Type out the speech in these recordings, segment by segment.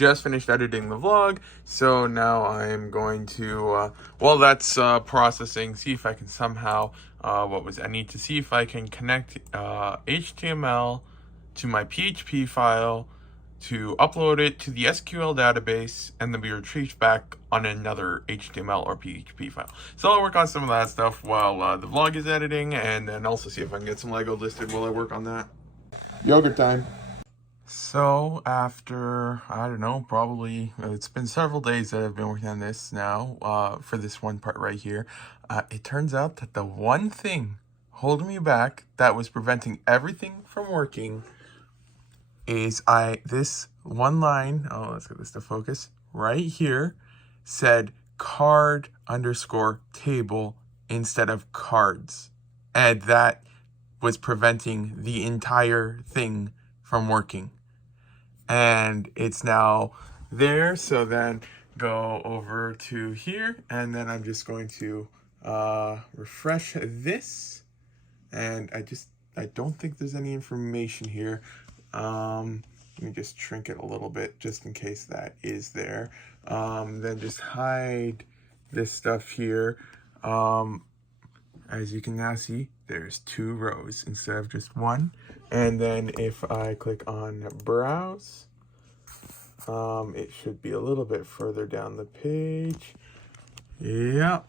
just finished editing the vlog, so now I'm going to, while that's processing, see if I can somehow, I need to see if I can connect HTML to my PHP file to upload it to the SQL database and then be retrieved back on another HTML or PHP file. So I'll work on some of that stuff while the vlog is editing, and then also see if I can get some Lego listed while I work on that. Yogurt time. So after, I don't know, probably, it's been several days that I've been working on this now, for this one part right here. It turns out that the one thing holding me back that was preventing everything from working is this one line, let's get this to focus, right here, said card_table instead of cards. And that was preventing the entire thing from working. And it's now there, so then go over to here, and then I'm just going to refresh this, and I don't think there's any information here. Let me just shrink it a little bit just in case that is there. Then just hide this stuff here. As you can now see, there's 2 rows instead of just 1. And then if I click on browse, it should be a little bit further down the page. Yeah.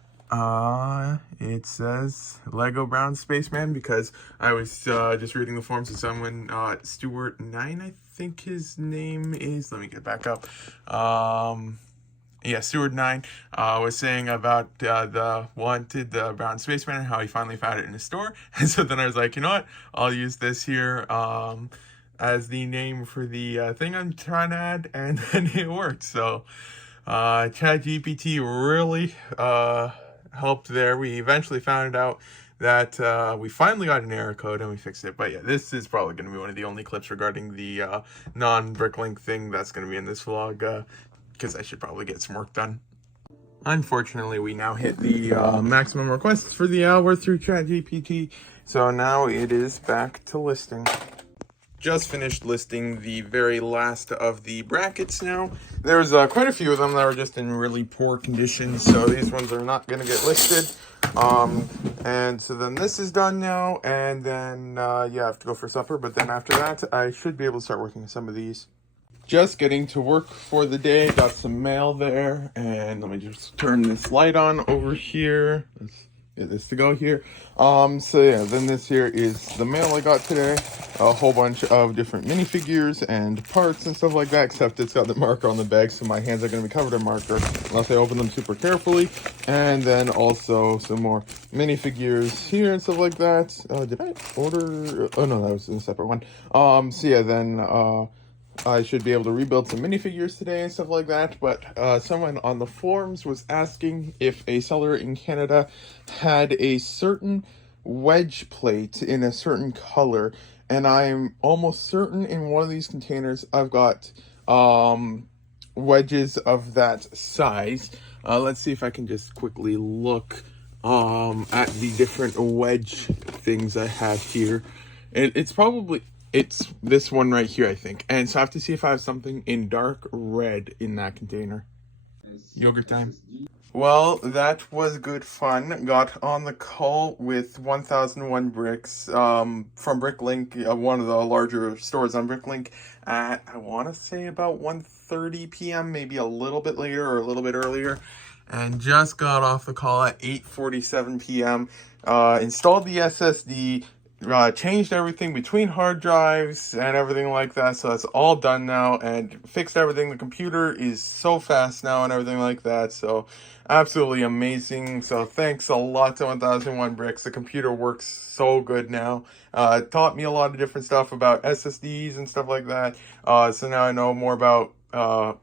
It says Lego Brown Spaceman because I was just reading the forums of someone, Stuart9, I think his name is. Let me get back up. Yeah, Stuart9 was saying about the Brown Spaceman and how he finally found it in the store. And so then I was like, you know what? I'll use this here as the name for the thing I'm trying to add, and then it worked. So ChatGPT really helped there. We eventually found out that we finally got an error code and we fixed it. But yeah, this is probably going to be one of the only clips regarding the non-Bricklink thing that's going to be in this vlog, because I should probably get some work done. Unfortunately, we now hit the maximum requests for the hour through ChatGPT, so now it is back to listing. Just finished listing the very last of the brackets now. There's quite a few of them that are just in really poor condition, so these ones are not going to get listed. And so then this is done now, and then yeah, I have to go for supper, but then after that I should be able to start working on some of these. Just getting to work for the day, got some mail there, and let me just turn this light on over here. Let's get this to go here. So yeah, then this here is the mail I got today. A whole bunch of different minifigures and parts and stuff like that, except it's got the marker on the bag, so my hands are going to be covered in marker unless I open them super carefully. And then also some more minifigures here and stuff like that. Did I order? Oh no, that was a separate one. So yeah, then I should be able to rebuild some minifigures today and stuff like that, but someone on the forums was asking if a seller in Canada had a certain wedge plate in a certain color, and I'm almost certain in one of these containers I've got wedges of that size. Let's see if I can just quickly look at the different wedge things I have here. It's this one right here, I think. And so I have to see if I have something in dark red in that container. Yogurt time. Well, that was good fun. Got on the call with 1001 Bricks from Bricklink, one of the larger stores on Bricklink, at, I want to say about 1:30 p.m., maybe a little bit later or a little bit earlier. And just got off the call at 8:47 p.m., installed the SSD, changed everything between hard drives and everything like that, so that's all done now, and fixed everything. The computer is so fast now and everything like that, so absolutely amazing. So thanks a lot to 1001 Bricks. The computer works so good now. It taught me a lot of different stuff about SSDs and stuff like that, so now I know more about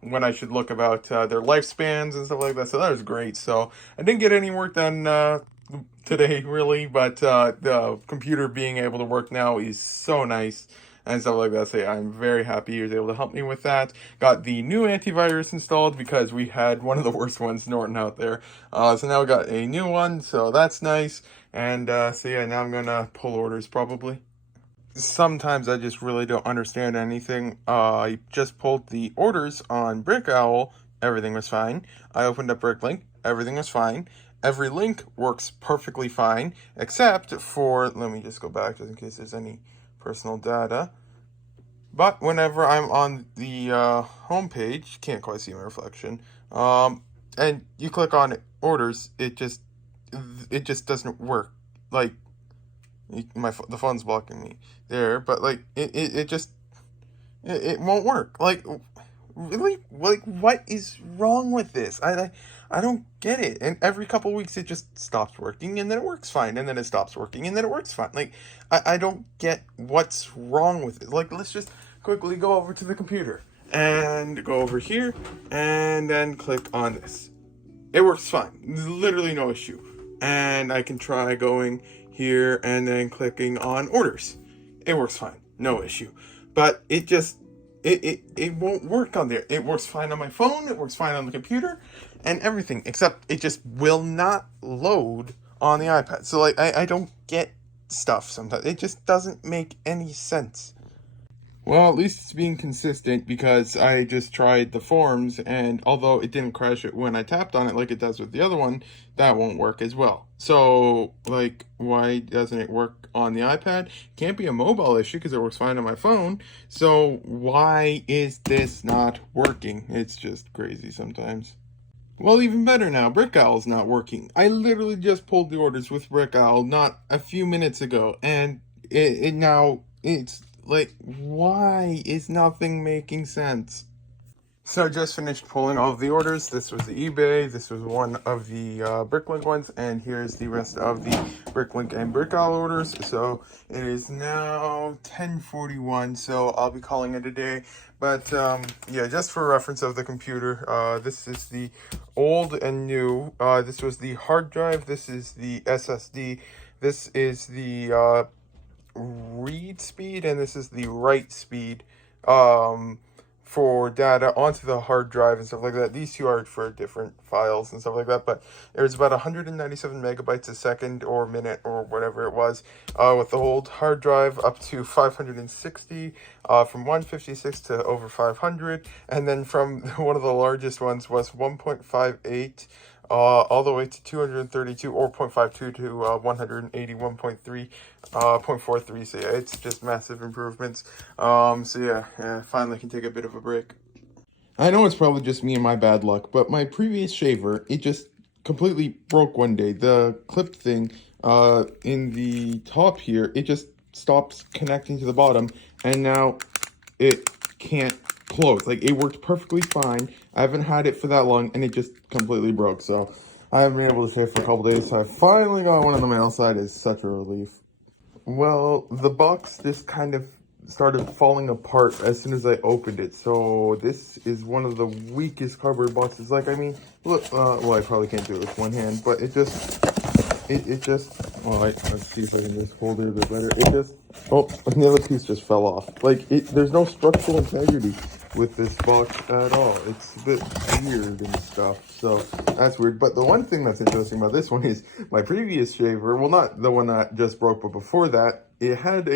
when I should look about their lifespans and stuff like that, so that was great. So I didn't get any work done today really, but the computer being able to work now is so nice and stuff like that. So yeah, I'm very happy he was able to help me with that. Got the new antivirus installed because we had one of the worst ones, Norton, out there. So now we got a new one, so that's nice. And so yeah, now I'm gonna pull orders probably. sometimes I just really don't understand anything. I just pulled the orders on Brickowl, everything was fine. I opened up Bricklink, everything was fine. Every link works perfectly fine, except for, let me just go back just in case there's any personal data. But whenever I'm on the home page, can't quite see my reflection, and you click on orders, it just doesn't work. Like, the phone's blocking me there, but like it won't work. Like, really, like, what is wrong with this? I don't get it. And every couple weeks it just stops working, and then it works fine, and then it stops working, and then it works fine. Like, I don't get what's wrong with it. Like, let's just quickly go over to the computer and go over here and then click on this. It works fine. Literally no issue. And I can try going here and then clicking on orders. It works fine. No issue. But it just, it won't work on there. It works fine on my phone. It works fine on the computer and everything, except it just will not load on the iPad. So, like, I don't get stuff sometimes. It just doesn't make any sense. Well, at least it's being consistent, because I just tried the forums, and although it didn't crash it when I tapped on it like it does with the other one, that won't work as well. So, like, why doesn't it work on the iPad? Can't be a mobile issue because it works fine on my phone. So why is this not working? It's just crazy sometimes. Well, even better now, Brickowl's not working. I literally just pulled the orders with Brickowl not a few minutes ago, and it now, it's like, why is nothing making sense? So I just finished pulling all of the orders. This was the eBay, this was one of the Bricklink ones, and here's the rest of the Bricklink and Brickowl orders. So it is now 10:41, so I'll be calling it a day. But yeah, just for reference of the computer, this is the old and new. This was the hard drive, this is the SSD, this is the read speed, and this is the write speed for data onto the hard drive and stuff like that. These two are for different files and stuff like that, but there's about 197 megabytes a second or minute or whatever it was with the old hard drive, up to 560, from 156 to over 500, and then from one of the largest ones was 1.58 all the way to 232, or 0.52 to 181.3, 0.43. So yeah, it's just massive improvements. So yeah, finally can take a bit of a break. I know it's probably just me and my bad luck, but my previous shaver, it just completely broke one day. The clip thing in the top here, it just stops connecting to the bottom, and now it can't close. Like, it worked perfectly fine. I haven't had it for that long, and it just completely broke. So I haven't been able to shave for a couple days. So I finally got one in the mail, so that is such a relief. Well, the box just kind of started falling apart as soon as I opened it. So this is one of the weakest cardboard boxes. Like, I mean, look, well, I probably can't do it with one hand, but it just, well, let's see if I can just hold it a bit better. It just, oh, and the other piece just fell off. Like, there's no structural integrity with this box at all. It's a bit weird and stuff, so that's weird. But the one thing that's interesting about this one is my previous shaver, well, not the one that just broke, but before that, it had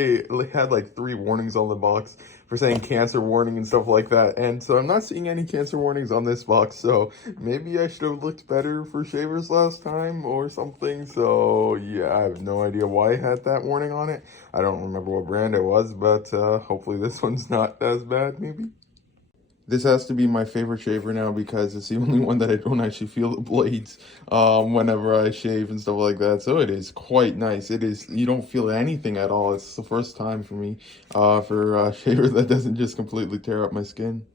like 3 warnings on the box for saying cancer warning and stuff like that. And so I'm not seeing any cancer warnings on this box. So maybe I should have looked better for shavers last time or something. So yeah, I have no idea why it had that warning on it. I don't remember what brand it was, but hopefully this one's not as bad, maybe. This has to be my favorite shaver now, because it's the only one that I don't actually feel the blades whenever I shave and stuff like that. So it is quite nice. It is, you don't feel anything at all. It's the first time for me for a shaver that doesn't just completely tear up my skin.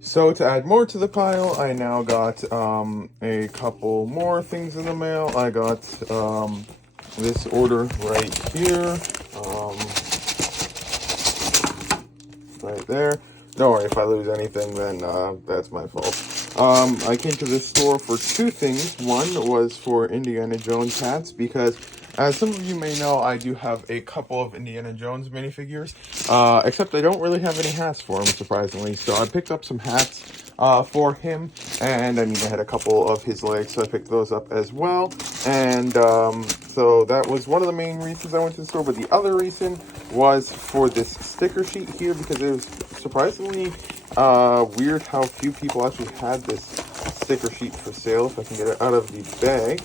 So to add more to the pile, I now got a couple more things in the mail. I got this order right here, right there. Don't worry, if I lose anything, then that's my fault. I came to this store for 2 things. One was for Indiana Jones hats, because as some of you may know, I do have a couple of Indiana Jones minifigures, except I don't really have any hats for them, surprisingly. So I picked up some hats for him. And I mean, I had a couple of his legs, so I picked those up as well. And so that was one of the main reasons I went to the store. But the other reason was for this sticker sheet here, because it was surprisingly weird how few people actually had this sticker sheet for sale. If I can get it out of the bag.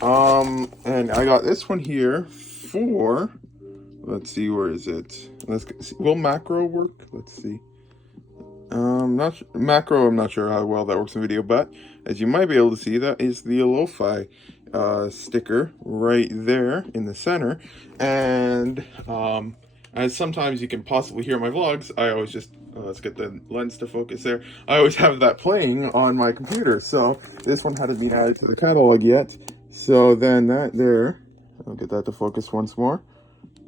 And I got this one here for, let's see, where is it? Will macro work? Let's see. Macro, I'm not sure how well that works in video, but as you might be able to see, that is the lo-fi sticker right there in the center. And as sometimes you can possibly hear in my vlogs, I always just let's get the lens to focus there. I always have that playing on my computer, so this one hadn't been added to the catalog yet. So then that there, I'll get that to focus once more,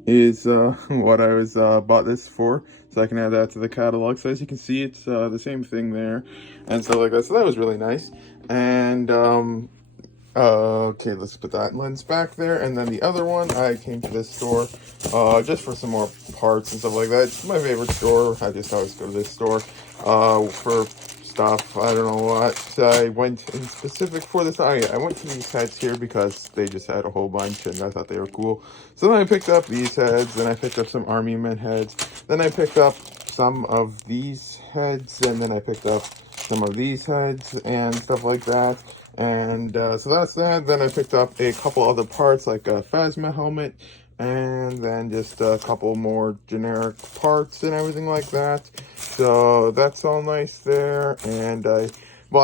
is what I was bought this for, so I can add that to the catalog. So as you can see, it's the same thing there and stuff like that. So that was really nice. And okay, let's put that lens back there. And then the other one, I came to this store just for some more parts and stuff like that. It's my favorite store. I just always go to this store for stuff. I don't know what I went in specific for this. I went to these heads here because they just had a whole bunch and I thought they were cool. So then I picked up these heads, then I picked up some Army Men heads, then I picked up some of these heads, and then I picked up some of these heads and stuff like that. And so that's that. Then I picked up a couple other parts like a Phasma helmet, and then just a couple more generic parts and everything like that. So that's all nice there. And I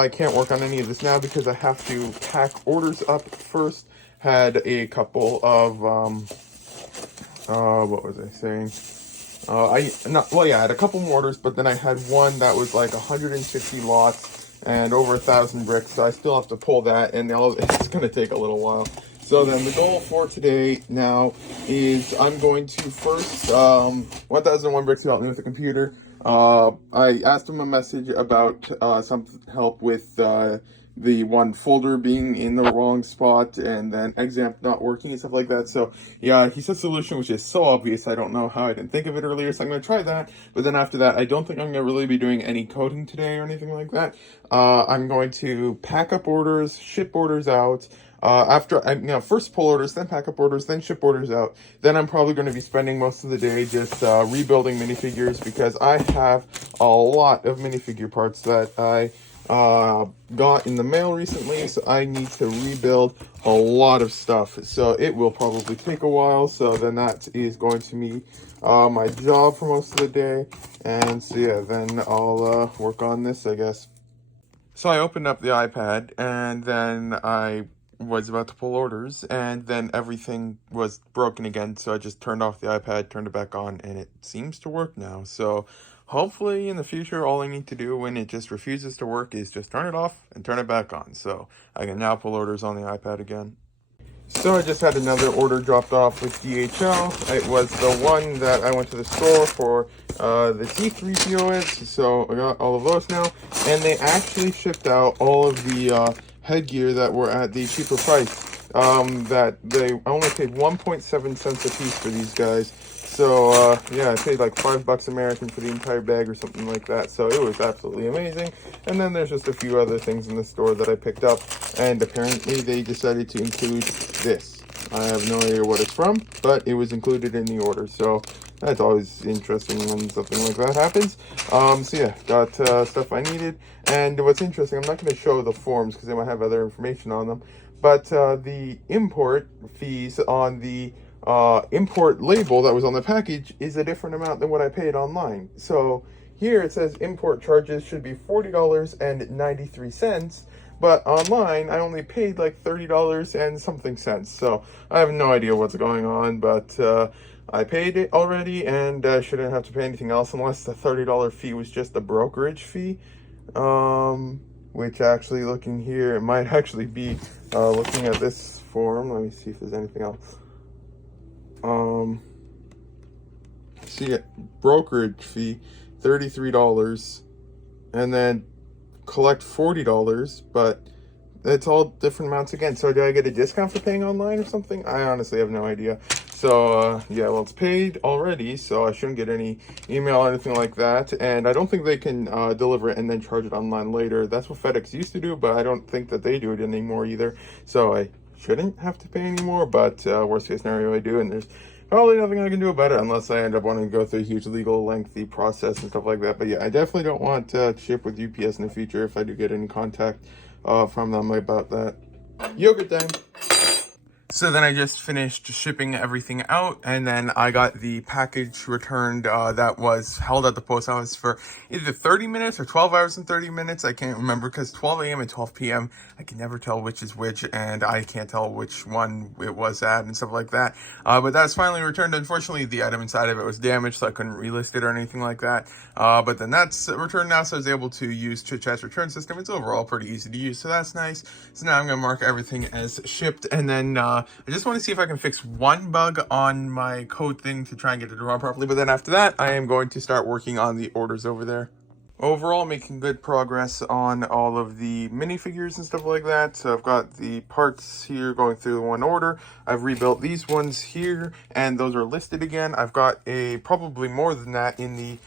can't work on any of this now because I have to pack orders up first. Had a couple of what was I saying? I had a couple more orders, but then I had one that was like 150 lots and over 1,000 bricks. So I still have to pull that, and it's going to take a little while. So then the goal for today now is I'm going to first 1001 bricks to help me with the computer. I asked him a message about some help with the one folder being in the wrong spot and then examp not working and stuff like that. So yeah, he said solution, which is so obvious. I don't know how I didn't think of it earlier. So I'm going to try that. But then after that, I don't think I'm going to really be doing any coding today or anything like that. I'm going to pack up orders, ship orders out. First pull orders, then pack up orders, then ship orders out. Then I'm probably going to be spending most of the day just rebuilding minifigures, because I have a lot of minifigure parts that I got in the mail recently, so I need to rebuild a lot of stuff. So it will probably take a while. So then that is going to be my job for most of the day. And so yeah, then I'll work on this, I guess. So I opened up the iPad, and then I was about to pull orders, and then everything was broken again. So I just turned off the iPad, turned it back on, and it seems to work now. So hopefully in the future, all I need to do when it just refuses to work is just turn it off and turn it back on. So I can now pull orders on the iPad again. So I just had another order dropped off with DHL. It was the one that I went to the store for the T3 POS. So I got all of those now. And they actually shipped out all of the headgear that were at the cheaper price. I only paid 1.7 cents a piece for these guys. So yeah, I paid like $5 American for the entire bag or something like that. So it was absolutely amazing. And then there's just a few other things in the store that I picked up, and apparently they decided to include this. I have no idea what it's from, but it was included in the order. So that's always interesting when something like that happens. So yeah, got stuff I needed. And what's interesting, I'm not going to show the forms because they might have other information on them, but the import fees on the import label that was on the package is a different amount than what I paid online. So here it says import charges should be $40.93, but online I only paid like $30 and something cents. So I have no idea what's going on, but I paid it already, and shouldn't have to pay anything else unless the $30 fee was just a brokerage fee. Which actually, looking here, it might actually be looking at this form. Let me see if there's anything else. See it, brokerage fee $33, and then collect $40, but it's all different amounts again. So do I get a discount for paying online or something? I honestly have no idea. So yeah, well, it's paid already, so I shouldn't get any email or anything like that. And I don't think they can deliver it and then charge it online later. That's what FedEx used to do, but I don't think that they do it anymore either. So I shouldn't have to pay anymore, but worst case scenario, I do, and there's probably nothing I can do about it unless I end up wanting to go through a huge legal lengthy process and stuff like that. But yeah, I definitely don't want to ship with UPS in the future if I do get any contact from them about that. Yogurt time. So then I just finished shipping everything out, and then I got the package returned that was held at the post office for either 30 minutes or 12 hours and 30 minutes. I can't remember, because 12 a.m. and 12 p.m. I can never tell which is which, and I can't tell which one it was at and stuff like that. But that's finally returned. Unfortunately, the item inside of it was damaged, so I couldn't relist it or anything like that. But then that's returned now, so I was able to use ChitChat's return system. It's overall pretty easy to use, so that's nice. So now I'm going to mark everything as shipped, and then I just want to see if I can fix one bug on my code thing to try and get it to run properly. But then after that, I am going to start working on the orders over there. Overall, making good progress on all of the minifigures and stuff like that. So I've got the parts here going through one order. I've rebuilt these ones here, and those are listed again. I've got probably more than that in the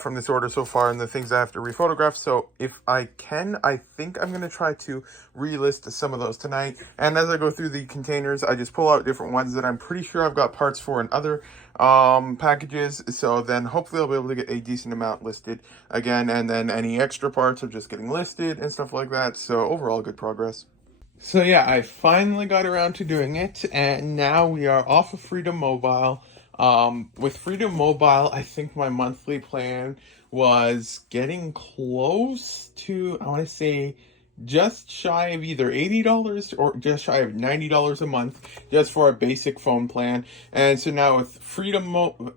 from this order so far, and the things I have to rephotograph. So if I can, I think I'm going to try to relist some of those tonight. And as I go through the containers, I just pull out different ones that I'm pretty sure I've got parts for in other packages. So then hopefully I'll be able to get a decent amount listed again, and then any extra parts are just getting listed and stuff like that. So overall, good progress. So yeah, I finally got around to doing it, and now we are off of Freedom Mobile. With Freedom Mobile, I think my monthly plan was getting close to, I want to say, just shy of either $80 or just shy of $90 a month, just for a basic phone plan. And so now with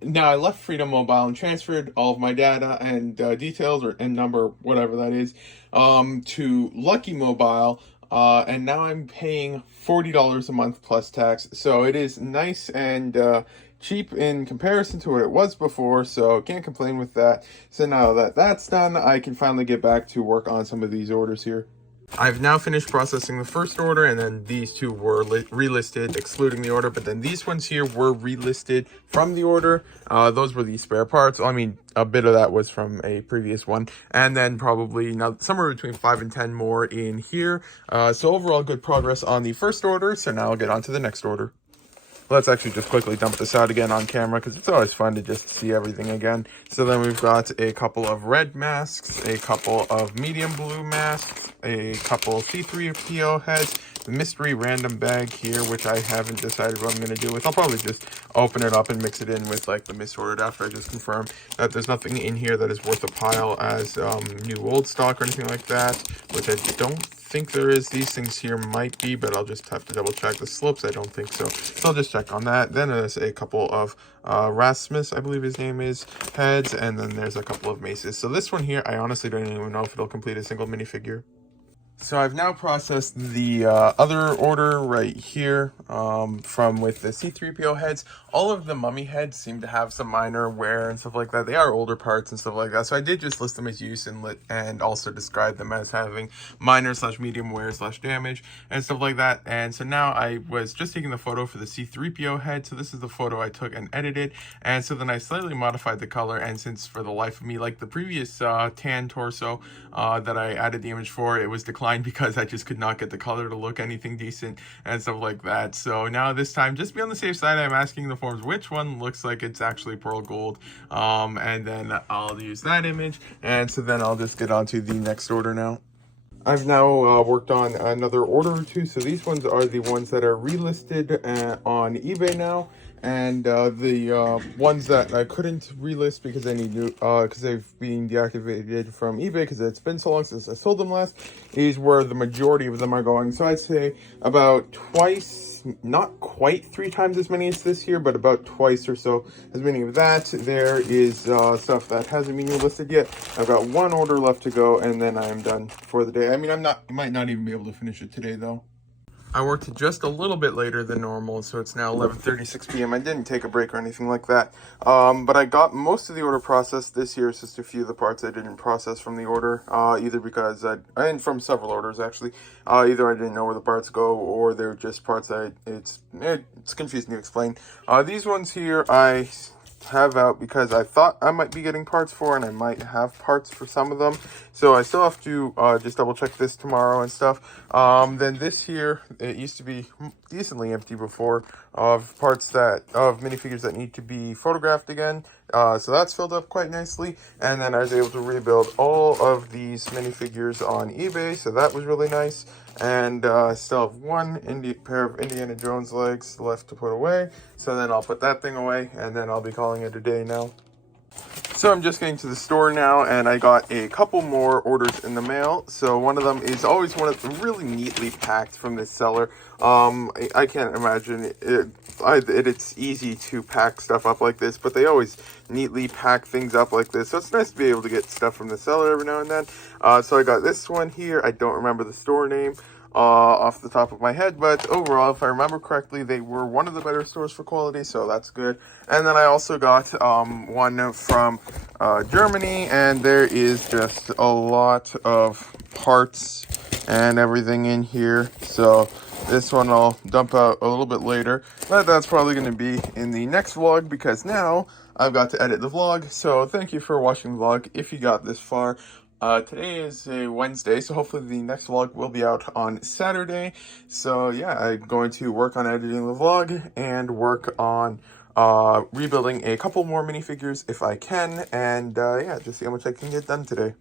now I left Freedom Mobile and transferred all of my data and details and number, whatever that is, to Lucky Mobile. And now I'm paying $40 a month plus tax. So it is nice and cheap in comparison to what it was before, so can't complain with that. So now that that's done, I can finally get back to work on some of these orders here. I've now finished processing the first order, and then these two were relisted, excluding the order, but then these ones here were relisted from the order. Those were the spare parts. I mean, a bit of that was from a previous one, and then probably now somewhere between 5 and 10 more in here. So overall, good progress on the first order, so now I'll get on to the next order. Let's actually just quickly dump this out again on camera, because it's always fun to just see everything again. So then we've got a couple of red masks, a couple of medium blue masks, a couple C3PO heads, the mystery random bag here, which I haven't decided what I'm going to do with. I'll probably just open it up and mix it in with like the misordered after I just confirm that there's nothing in here that is worth a pile as new old stock or anything like that, which I don't think there is. These things here might be, but I'll just have to double check. The slopes, I don't think so. So I'll just check on that. Then there's a couple of Rasmus, I believe his name is, heads, and then there's a couple of maces. So this one here, I honestly don't even know if it'll complete a single minifigure. So I've now processed the other order right here from with the C3PO heads. All of the mummy heads seem to have some minor wear and stuff like that. They are older parts and stuff like that. So I did just list them as use and also describe them as having minor / medium wear / damage and stuff like that. And so now I was just taking the photo for the C3PO head. So this is the photo I took and edited. And so then I slightly modified the color. And since for the life of me, like the previous tan torso that I added the image for, it was declined because I just could not get the color to look anything decent and stuff like that. So now this time, just be on the safe side, I'm asking the forums which one looks like it's actually pearl gold, and then I'll use that image. And so then I'll just get on to the next order now. I've now worked on another order or two. So these ones are the ones that are relisted on eBay now. And the ones that I couldn't relist because I need new, because they've been deactivated from eBay because it's been so long since I sold them last, is where the majority of them are going. So I'd say about twice, not quite 3 times as many as this year, but about twice or so as many of that. There is stuff that hasn't been listed yet. I've got one order left to go, and then I am done for the day. I mean, I might not even be able to finish it today though. I worked just a little bit later than normal, so it's now 11:36 p.m. I didn't take a break or anything like that. But I got most of the order processed this year. It's just a few of the parts I didn't process from the order, either because and from several orders actually, either I didn't know where the parts go, or they're just parts that it's confusing to explain. These ones here I have out because I thought I might be getting parts for, and I might have parts for some of them, so I still have to just double check this tomorrow and stuff. Then this here, it used to be decently empty before, of minifigures that need to be photographed again, so that's filled up quite nicely. And then I was able to rebuild all of these minifigures on eBay, so that was really nice. And I still have one pair of Indiana Jones legs left to put away. So then I'll put that thing away, and then I'll be calling it a day now. So I'm just getting to the store now, and I got a couple more orders in the mail. So one of them is always one of them really neatly packed from this seller. I can't imagine it's easy to pack stuff up like this, but they always neatly pack things up like this. So it's nice to be able to get stuff from the seller every now and then. So I got this one here. I don't remember the store name off the top of my head, but overall, if I remember correctly, they were one of the better stores for quality, so that's good. And then I also got one from Germany, and there is just a lot of parts and everything in here, so this one I'll dump out a little bit later, but that's probably going to be in the next vlog, because now I've got to edit the vlog. So thank you for watching the vlog if you got this far. Today is a Wednesday, so hopefully the next vlog will be out on Saturday. So yeah, I'm going to work on editing the vlog and work on rebuilding a couple more minifigures if I can, and yeah, just see how much I can get done today.